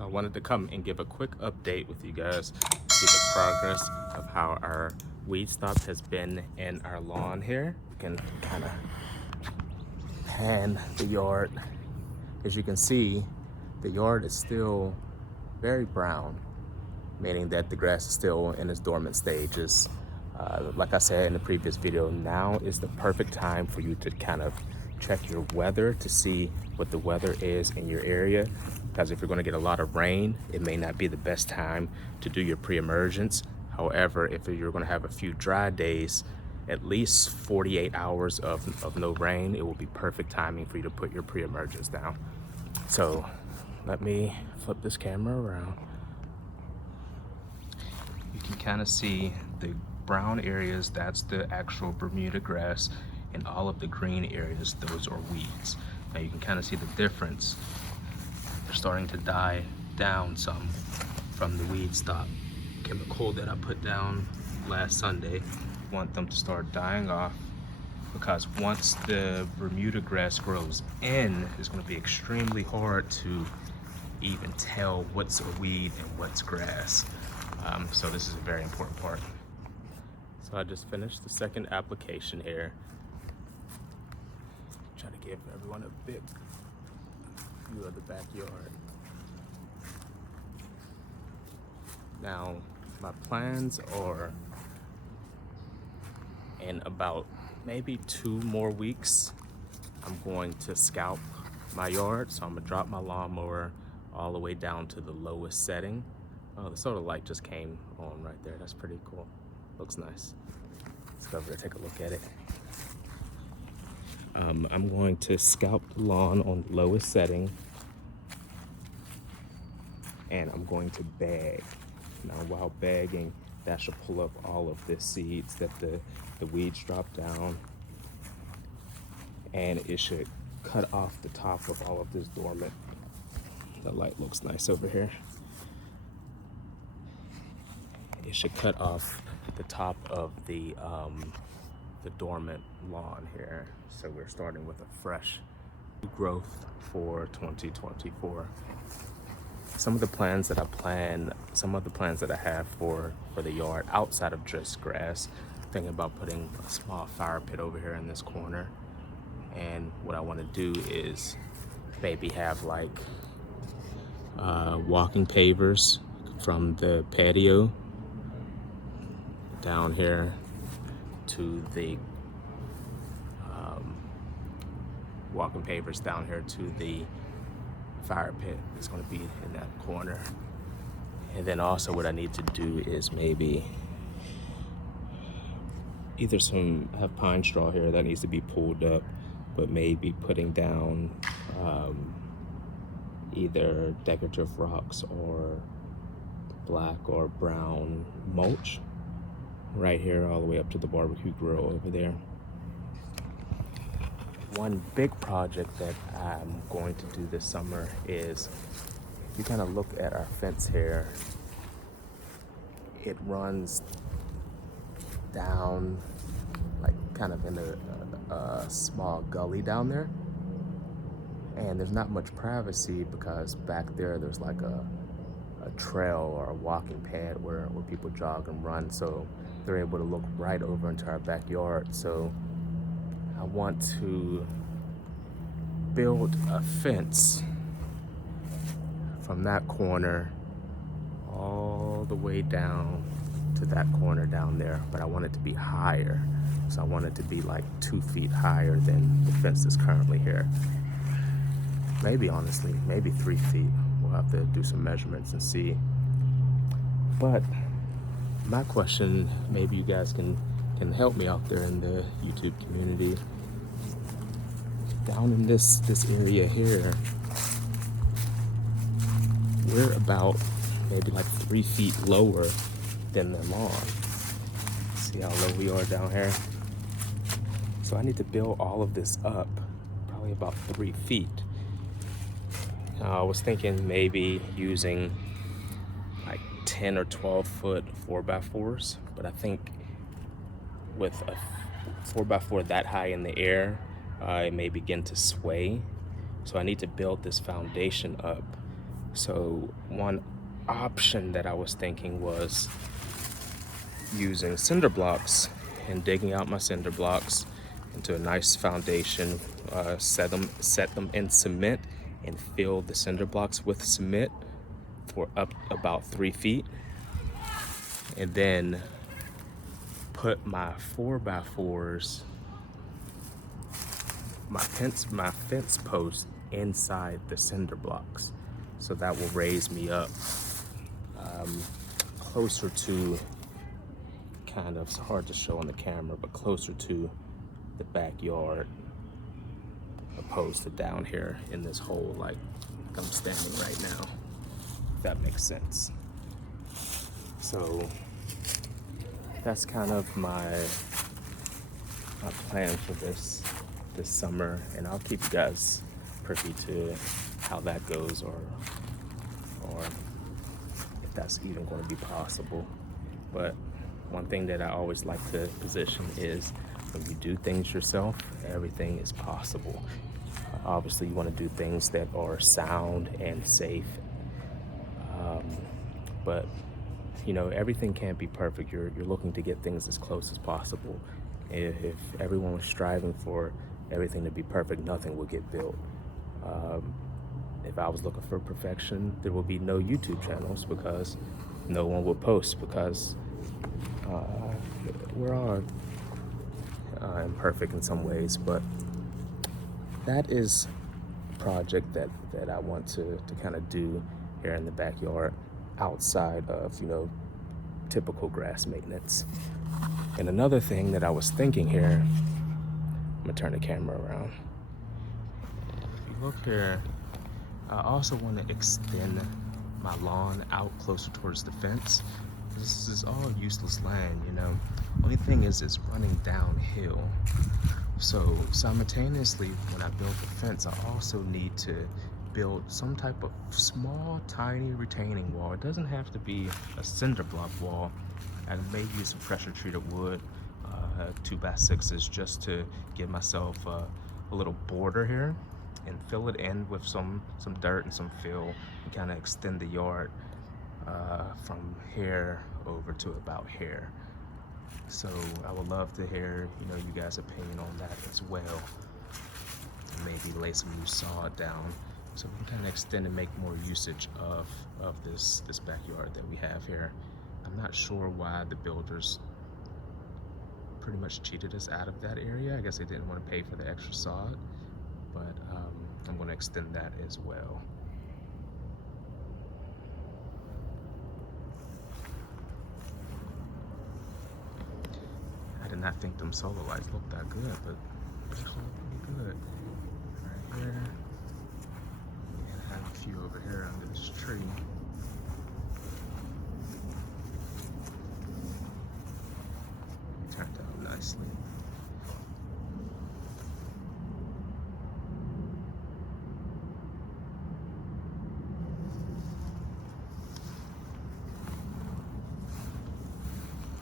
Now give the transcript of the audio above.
So I wanted to come and give a quick update with you guys, see the progress of how our weed stop has been in our lawn here. You can kind of pan the yard. As you can see, the yard is still very brown, meaning that the grass is still in its dormant stages. Like I said in the previous video, now is the perfect time for you to kind of check your weather to see what the weather is in your area. Because if you're going to get a lot of rain, it may not be the best time to do your pre-emergence. However, if you're going to have a few dry days, at least 48 hours of no rain, it will be perfect timing for you to put your pre-emergence down. So let me flip this camera around. You can kind of see the brown areas, that's the actual Bermuda grass, and all of the green areas, those are weeds. Now you can kind of see the difference. They're starting to die down some from the weed stop chemical that I put down last Sunday. I want them to start dying off, because once the Bermuda grass grows in, it's going to be extremely hard to even tell what's a weed and what's grass. So this is a very important part. So I just finished the second application here. Try to give everyone a big view of the backyard. Now, my plans are in about maybe 2 more weeks, I'm going to scalp my yard. So I'm gonna drop my lawnmower all the way down to the lowest setting. Oh, the solar light just came on right there. That's pretty cool. Looks nice. Let's go over there, take a look at it. I'm going to scalp the lawn on the lowest setting, and I'm going to bag. Now, while bagging, that should pull up all of the seeds that the weeds drop down, and it should cut off the top of all of this dormant. The light looks nice over here. It should cut off the top of the dormant lawn here. So we're starting with a fresh growth for 2024. Some of the plans that I have for the yard outside of just grass, thinking about putting a small fire pit over here in this corner. And what I want to do is maybe have like walking pavers from the patio down here to the walking pavers down here to the fire pit. It's going to be in that corner. And then also what I need to do is maybe either have pine straw here that needs to be pulled up, but maybe putting down either decorative rocks or black or brown mulch right here all the way up to the barbecue grill over there. One big project that I'm going to do this summer is, if you kind of look at our fence here, it runs down like kind of in a small gully down there, and there's not much privacy because back there's like a trail or a walking pad where people jog and run, so they're able to look right over into our backyard. So I want to build a fence from that corner all the way down to that corner down there, but I want it to be higher. So I want it to be like 2 feet higher than the fence that's currently here. Maybe, honestly, maybe 3 feet. We'll have to do some measurements and see. But my question, maybe you guys can help me out there in the YouTube community. Down in this area here, we're about maybe like 3 feet lower than the lawn. See how low we are down here? So I need to build all of this up, probably about 3 feet. I was thinking maybe using like 10 or 12 foot 4x4s, but I think with a 4x4 that high in the air, it may begin to sway. So I need to build this foundation up So one option that I was thinking was using cinder blocks and digging out my cinder blocks into a nice foundation, set them in cement and fill the cinder blocks with cement for up about 3 feet, and then put my 4x4s, my fence post inside the cinder blocks. So that will raise me up closer to, kind of, it's hard to show on the camera, but closer to the backyard opposed to down here in this hole like I'm standing right now, if that makes sense. So that's kind of my plan for this summer, and I'll keep you guys privy to how that goes, or if that's even going to be possible. But one thing that I always like to position is, when you do things yourself, everything is possible. Obviously, you want to do things that are sound and safe, but you know, everything can't be perfect. You're looking to get things as close as possible. If everyone was striving for everything to be perfect, nothing would get built. If I was looking for perfection, there will be no YouTube channels, because no one would post, because we're all imperfect in some ways. But that is a project that I want to kind of do here in the backyard, outside of, you know, typical grass maintenance. And another thing that I was thinking here, I'm gonna turn the camera around. If you look here, I also want to extend my lawn out closer towards the fence. This is all useless land, you know. Only thing is, it's running downhill. So simultaneously, when I build the fence, I also need to build some type of small, tiny retaining wall. It doesn't have to be a cinder block wall. I may use some pressure treated wood, 2x6s, just to give myself a little border here, and fill it in with some dirt and some fill, and kind of extend the yard from here over to about here. So I would love to hear, you know, you guys' opinion on that as well. Maybe lay some new sod down, so we can kind of extend and make more usage of this backyard that we have here. I'm not sure why the builders pretty much cheated us out of that area. I guess they didn't want to pay for the extra sod, but I'm going to extend that as well. I did not think them solar lights looked that good, but they hold pretty good. Right here, and I have a few over here under this tree. Turned out nicely.